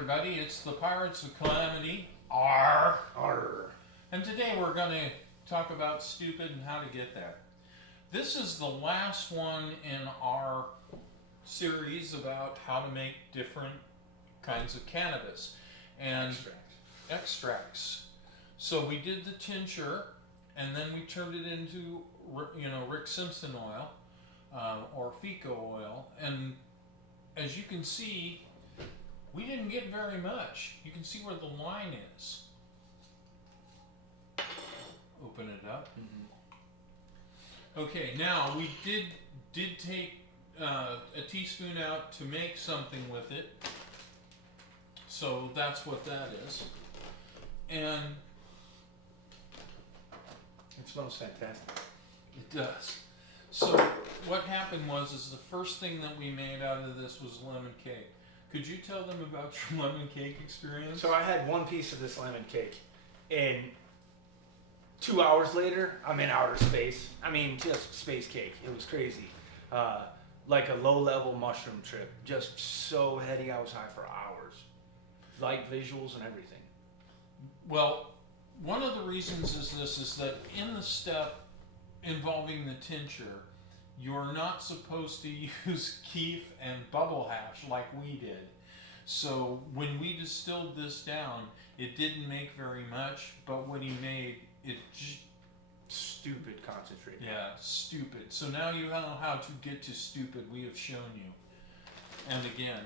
everybody, it's the Pirates of Calamity. R. Arr. And today we're going to talk about stupid and how to get there. This is the last one in our series about how to make different kinds of cannabis and extracts. So we did the tincture, and then we turned it into, Rick Simpson oil or Fico oil. And as you can see, we didn't get very much. You can see where the line is. Open it up. Okay, now we did take a teaspoon out to make something with it. So that's what that is. And It smells fantastic. it does. So what happened is the first thing that we made out of this was lemon cake. Could you tell them about your lemon cake experience? So I had one piece of this lemon cake, and 2 hours later, I'm in outer space. I mean, just space cake. It was crazy. Like a low-level mushroom trip. Just so heady, I was high for hours. Light visuals and everything. Well, one of the reasons is that in the step involving the tincture, you're not supposed to use keef and bubble hash like we did. So when we distilled this down, it didn't make very much, but what he made, Stupid concentrate. yeah, stupid. So now you know how to get to stupid. We have shown you. And again,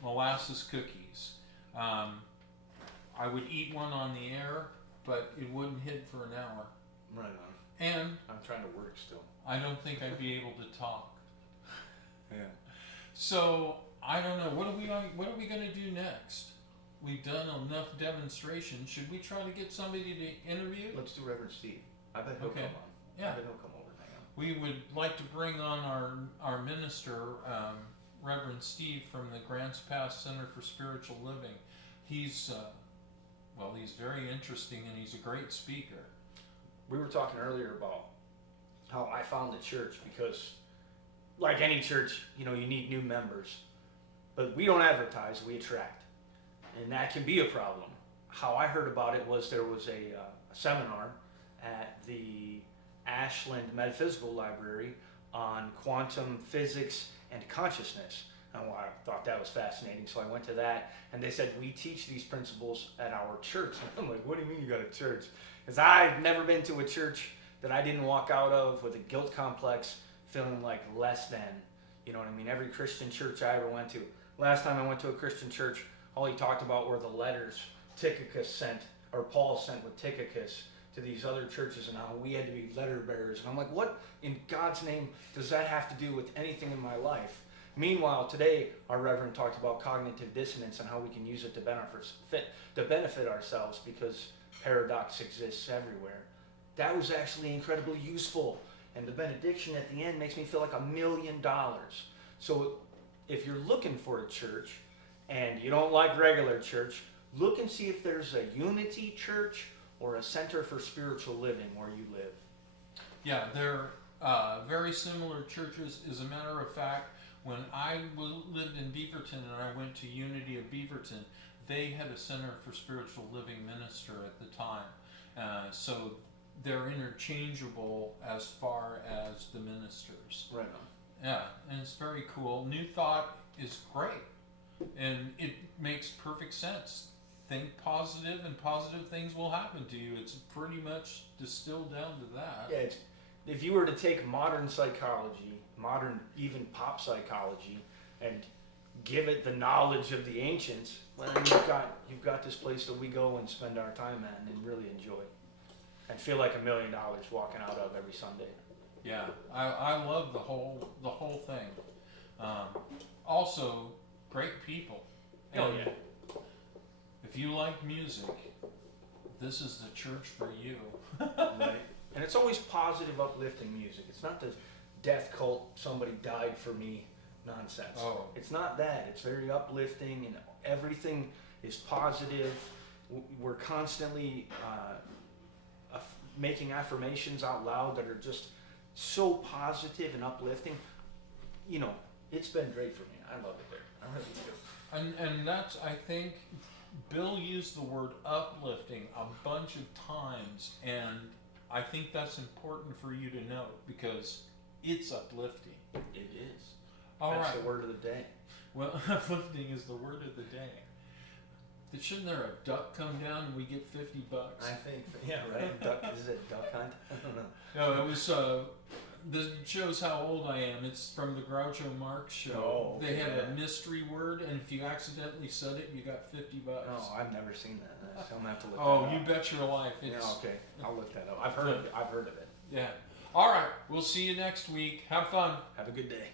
molasses cookies. I would eat one on the air, but it wouldn't hit for an hour. Right on. And I'm trying to work still. I don't think I'd be able to talk. Yeah. So I don't know. What are we going to do next? We've done enough demonstrations. Should we try to get somebody to interview? Let's do Reverend Steve. I bet he'll Okay. come on. Yeah. I bet he'll come over and hang out. We would like to bring on our minister, Reverend Steve from the Grants Pass Center for Spiritual Living. He's very interesting, and he's a great speaker. We were talking earlier about how I found the church because, like any church, you need new members. But we don't advertise, we attract. And that can be a problem. How I heard about it was there was a seminar at the Ashland Metaphysical Library on quantum physics and consciousness. And I thought that was fascinating, so I went to that, and they said, we teach these principles at our church. And I'm like, what do you mean you got a church? Because I've never been to a church that I didn't walk out of with a guilt complex, feeling like less than. You know what I mean? Every Christian church I ever went to. Last time I went to a Christian church, all he talked about were the letters Tychicus sent, or Paul sent with Tychicus to these other churches, and how we had to be letter bearers. And I'm like, what in God's name does that have to do with anything in my life? Meanwhile, today, our Reverend talked about cognitive dissonance and how we can use it to benefit ourselves because paradox exists everywhere. That was actually incredibly useful. And the benediction at the end makes me feel like $1 million. So if you're looking for a church and you don't like regular church, look and see if there's a Unity Church or a Center for Spiritual Living where you live. Yeah, they're very similar churches. As a matter of fact, when I lived in Beaverton and I went to Unity of Beaverton, they had a Center for Spiritual Living minister at the time. So they're interchangeable as far as the ministers. Right on. Yeah, and it's very cool. New Thought is great, and it makes perfect sense. Think positive, and positive things will happen to you. It's pretty much distilled down to that. Yeah, if you were to take modern psychology, modern even pop psychology, and give it the knowledge of the ancients, well, then you've got this place that we go and spend our time at and really enjoy, and feel like $1 million walking out of every Sunday. Yeah, I love the whole thing. Also, great people. Oh And yeah. if you like music, this is the church for you. Right. And it's always positive, uplifting music. It's not the death cult, somebody died for me nonsense. Oh. It's not that. It's very uplifting, and everything is positive. We're constantly making affirmations out loud that are just so positive and uplifting. It's been great for me. I love it there. I really do. And that's, I think, Bill used the word uplifting a bunch of times, and I think that's important for you to know because it's uplifting. It is. All That's right. the word of the day. Well, uplifting is the word of the day. Shouldn't there a duck come down and we get $50? I think. Yeah, right. Duck, is it duck hunt? I don't know. No, it was. This shows how old I am. It's from the Groucho Marx show. Oh, They had yeah. a mystery word, and if you accidentally said it, you got $50. No, I've never seen that. I'm gonna have to look. Oh, that you up. bet your life. Yeah, It's, okay. I'll look that up. I've heard of it. yeah. All right. We'll see you next week. Have fun. Have a good day.